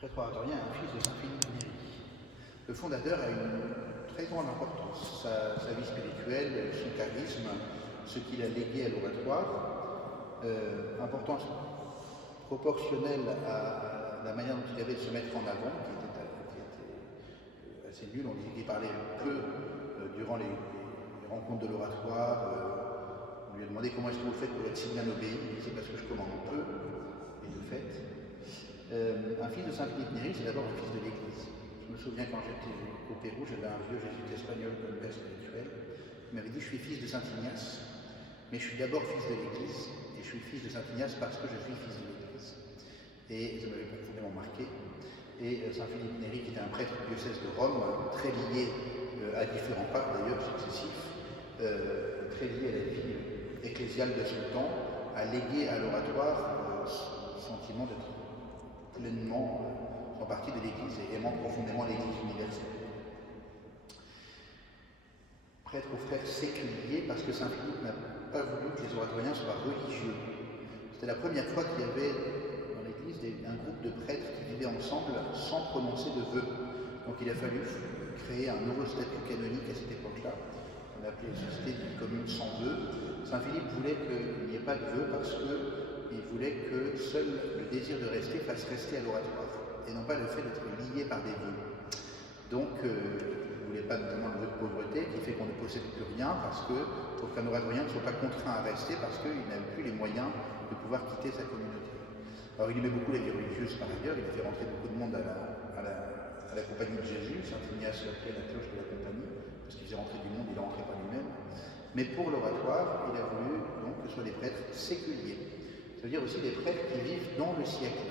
prêtre oratorien est un fils de saint Philippe Néri. Le fondateur a une très grande importance, sa vie spirituelle, son charisme, ce qu'il a légué à l'oratoire, importance proportionnelle à la manière dont il avait de se mettre en avant, qui était assez nulle. On disait qu'il parlait peu durant les rencontres de l'oratoire. On lui a demandé comment est-ce que vous faites pour être si bien obéi. Il disait parce que je commande peu, et de fait. Un fils de saint Philippe Néri, c'est d'abord un fils de l'Église. Je me souviens quand j'étais au Pérou, j'avais un vieux jésuite espagnol comme père spirituel. Il m'avait dit je suis fils de saint Ignace, mais je suis d'abord fils de l'Église, et je suis fils de saint Ignace parce que je suis fils de l'Église. Et ça m'avait profondément marqué. Et saint Philippe Néri, qui était un prêtre du diocèse de Rome, très lié à différents papes d'ailleurs successifs, très lié à la vie ecclésiale de son temps, a légué à l'oratoire ce sentiment d'être pleinement en partie de l'Église et aimant profondément l'Église universelle. Prêtre aux frères séculiers, parce que saint Philippe n'a pas voulu que les oratoriens soient religieux. C'était la première fois qu'il y avait dans l'Église un groupe de prêtres qui vivaient ensemble sans prononcer de vœux. Donc il a fallu créer un nouveau statut canonique à cette époque-là, qu'on appelait la société d'une commune sans vœux. Saint Philippe voulait qu'il n'y ait pas de vœux parce qu'il voulait que seul le désir de rester fasse rester à l'oratoire, et non pas le fait d'être lié par des vœux. Donc, il ne voulait pas notamment le vœu de pauvreté qui fait qu'on ne possède plus rien, parce que pour qu'un oratorien ne soit pas contraint à rester, parce qu'il n'a plus les moyens de pouvoir quitter sa communauté. Alors, il aimait beaucoup la vie religieuse par ailleurs, il a fait rentrer beaucoup de monde à la compagnie de Jésus. Saint Ignace l'appelait la cloche de la compagnie, parce qu'il faisait rentrer du monde, il ne rentrait pas lui-même. Mais pour l'oratoire, il a voulu donc que ce soit des prêtres séculiers. Ça veut dire aussi des prêtres qui vivent dans le siècle,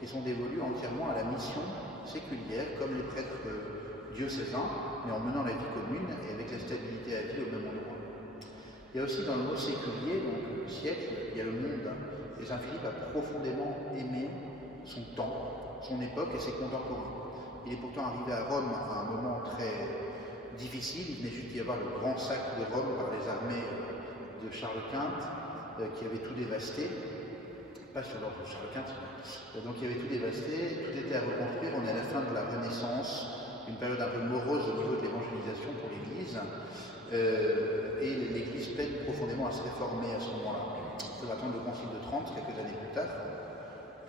qui sont dévolus entièrement à la mission séculière, comme les prêtres diocésains, mais en menant la vie commune et avec la stabilité à vie au même endroit. Il y a aussi dans le mot séculier, donc le siècle, il y a le monde. Et saint Philippe a profondément aimé son temps, son époque et ses contemporains. Il est pourtant arrivé à Rome à un moment très difficile. Il venait juste d'y avoir le grand sac de Rome par les armées de Charles Quint, qui avait tout dévasté. Pas sur l'ordre de Charles Quint, donc il avait tout dévasté, tout était à reconstruire. On est à la fin de la Renaissance, une période un peu morose au niveau de l'évangélisation pour l'Église, et l'Église peine profondément à se réformer à ce moment-là. Il faudra attendre le Concile de Trente, quelques années plus tard,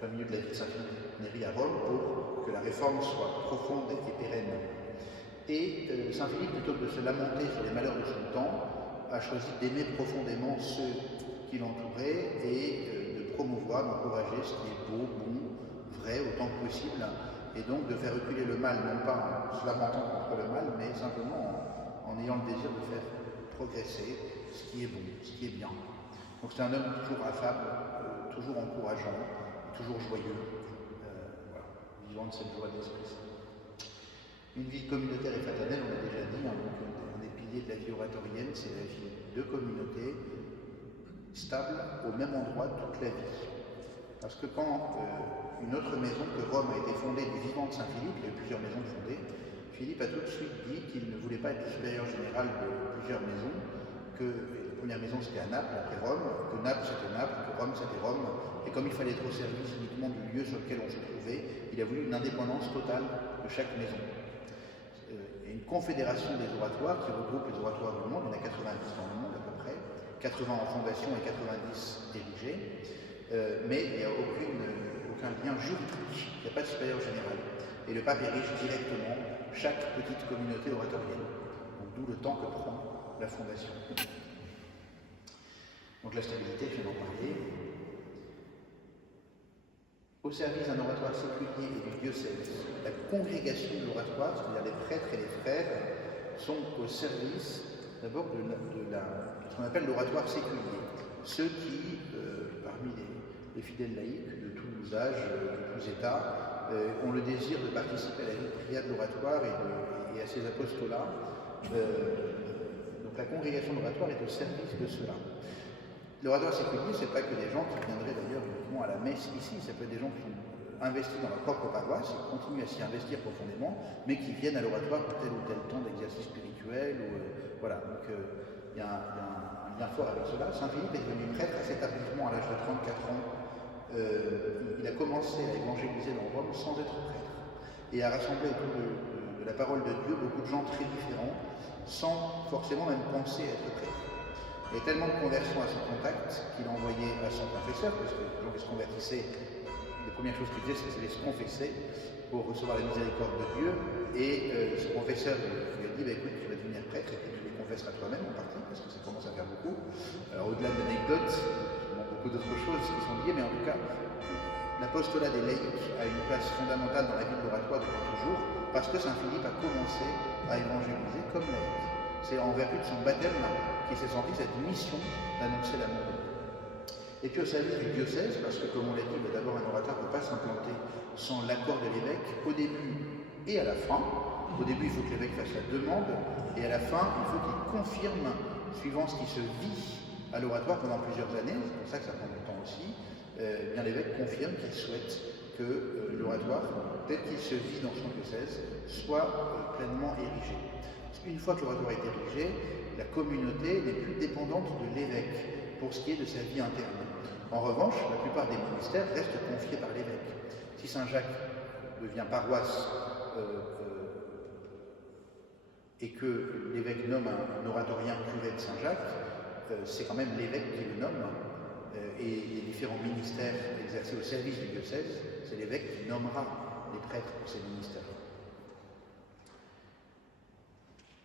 au milieu de la vie de saint Philippe Néri à Rome, pour que la réforme soit profonde et pérenne. Et saint Philippe, plutôt que de se lamenter sur les malheurs de son temps, a choisi d'aimer profondément ceux qui l'entouraient et de promouvoir, d'encourager ce qui est beau, bon, vrai, autant que possible, et donc de faire reculer le mal, non pas en se lamentant contre le mal, mais simplement en ayant le désir de faire progresser ce qui est bon, ce qui est bien. Donc c'est un homme toujours affable, toujours encourageant, toujours joyeux, voilà, vivant de cette joie d'esprit. Une vie communautaire et fraternelle, on l'a déjà dit, donc un des piliers de la vie oratorienne, c'est la vie de communauté, stable au même endroit toute la vie. Parce que quand une autre maison que Rome a été fondée du vivant de saint Philippe, il y a eu plusieurs maisons fondées, Philippe a tout de suite dit qu'il ne voulait pas être le supérieur général de plusieurs maisons, que la première maison c'était à Naples, après Rome, que Naples c'était Naples, que Rome c'était Rome, et comme il fallait être au service uniquement du lieu sur lequel on se trouvait, il a voulu une indépendance totale de chaque maison. Et une confédération des oratoires qui regroupe les oratoires du monde, il y en a 90 dans le monde à peu près, 80 en fondation et 90 érigés, mais il n'y a aucun lien juridique, il n'y a pas de supérieur général. Et le pape érige directement chaque petite communauté oratorienne, d'où le temps que prend la fondation. Donc la stabilité, je viens d'en parler. Au service d'un oratoire séculier et du diocèse, la congrégation de l'oratoire, c'est-à-dire les prêtres et les frères, sont au service d'abord de ce qu'on appelle l'oratoire séculier. Ceux qui, parmi les fidèles laïcs de tous âges, de tous états, ont le désir de participer à la vie de prière de l'oratoire et à ses apostolats. Donc la congrégation de l'oratoire est au service de cela. L'oratoire séculier, ce n'est pas que des gens qui viendraient d'ailleurs uniquement à la messe ici, ça peut être des gens qui sont investis dans leur propre paroisse, qui continuent à s'y investir profondément, mais qui viennent à l'oratoire pour tel ou tel temps d'exercice spirituel. Voilà, donc il y a un lien fort avec cela. Saint Philippe est devenu prêtre assez tardivement à l'âge de 34 ans, il a commencé à évangéliser dans Rome sans être prêtre et à rassembler autour de la parole de Dieu beaucoup de gens très différents sans forcément même penser être prêtre. Il y a tellement de conversions à son contact qu'il a envoyé à son confesseur, parce que les gens qui se convertissaient, les premières choses qu'il faisait, c'était se confesser pour recevoir la miséricorde de Dieu. Et ce confesseur lui a dit, écoute, tu vas devenir prêtre et puis tu les confesseras toi-même en partie, parce que ça commence à faire beaucoup. Alors au-delà de l'anecdote, beaucoup d'autres choses qui sont liées, mais en tout cas, l'apostolat des laïcs a une place fondamentale dans la vie de l'oratoire depuis toujours, parce que Saint Philippe a commencé à évangéliser comme laïc. C'est en vertu de son baptême qu'il s'est senti cette mission d'annoncer l'amour de Dieu. Et puis au service du diocèse, parce que comme on l'a dit, d'abord un orateur ne peut pas s'implanter sans l'accord de l'évêque, au début et à la fin. Au début, il faut que l'évêque fasse la demande, et à la fin, il faut qu'il confirme, suivant ce qui se vit à l'oratoire pendant plusieurs années, c'est pour ça que ça prend du temps aussi, bien l'évêque confirme qu'il souhaite que l'oratoire, tel qu'il se vit dans son diocèse, soit pleinement érigé. Parce qu'une fois que l'oratoire est érigé, la communauté n'est plus dépendante de l'évêque pour ce qui est de sa vie interne. En revanche, la plupart des ministères restent confiés par l'évêque. Si Saint-Jacques devient paroisse et que l'évêque nomme un oratorien curé de Saint-Jacques, c'est quand même l'évêque qui le nomme, et les différents ministères exercés au service du diocèse, c'est l'évêque qui nommera les prêtres pour ces ministères.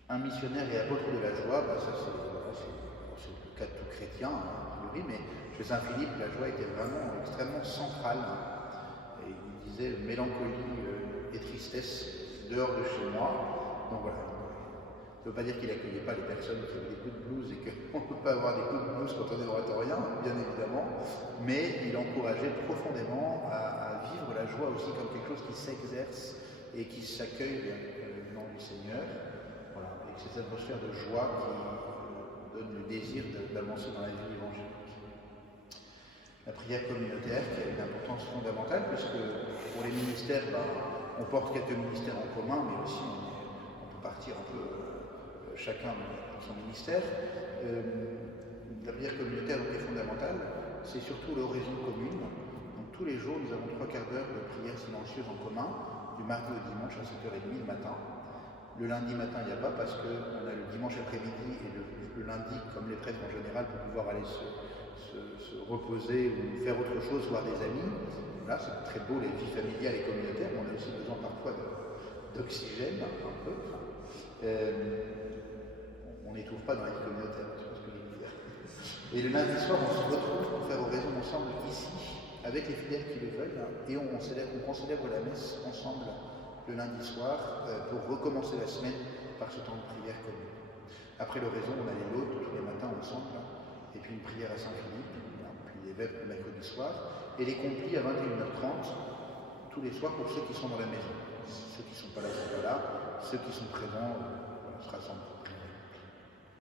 Un missionnaire et apôtre de la joie, ça c'est le cas de tout chrétien, a priori, mais chez Saint Philippe, la joie était vraiment extrêmement centrale. Et il disait mélancolie et tristesse dehors de chez moi. Donc voilà. Ça ne veut pas dire qu'il n'accueillait pas les personnes qui avaient des coups de blues et qu'on ne peut pas avoir des coups de blues quand on est oratorien, bien évidemment, mais il encourageait profondément à vivre la joie aussi comme quelque chose qui s'exerce et qui s'accueille du nom du Seigneur. Voilà. Et c'est cette atmosphère de joie qui donne le désir d'avancer dans la vie évangélique. La prière communautaire qui a une importance fondamentale, puisque pour les ministères, on porte quelques ministères en commun, mais aussi on peut partir un peu chacun dans son ministère. La prière communautaire est fondamentale, c'est surtout l'oraison commune. Donc tous les jours, nous avons 3/4 d'heure de prière silencieuse en commun, du mardi au dimanche à 7h30 le matin. Le lundi matin, il n'y a pas, parce qu'on a le dimanche après-midi et le lundi, comme les prêtres en général, pour pouvoir aller se reposer ou faire autre chose, voir des amis. Là, c'est très beau, les vies familiales et communautaires, mais on a aussi besoin parfois d'oxygène, un peu. On n'étouffe pas dans la vie communautaire, tu vois ce que je veux dire. Et le lundi soir, on se retrouve pour faire oraison ensemble ici, avec les fidèles qui le veulent, et on célèbre la messe ensemble le lundi soir pour recommencer la semaine par ce temps de prière commune. Après l'oraison, on a les lots tous les matins ensemble, et puis une prière à Saint-Philippe, puis les vêpres le mercredi soir, et les complis à 21h30 tous les soirs pour ceux qui sont dans la maison. Ceux qui ne sont pas là sont pas là, ceux qui sont présents, on se rassemble pour prier.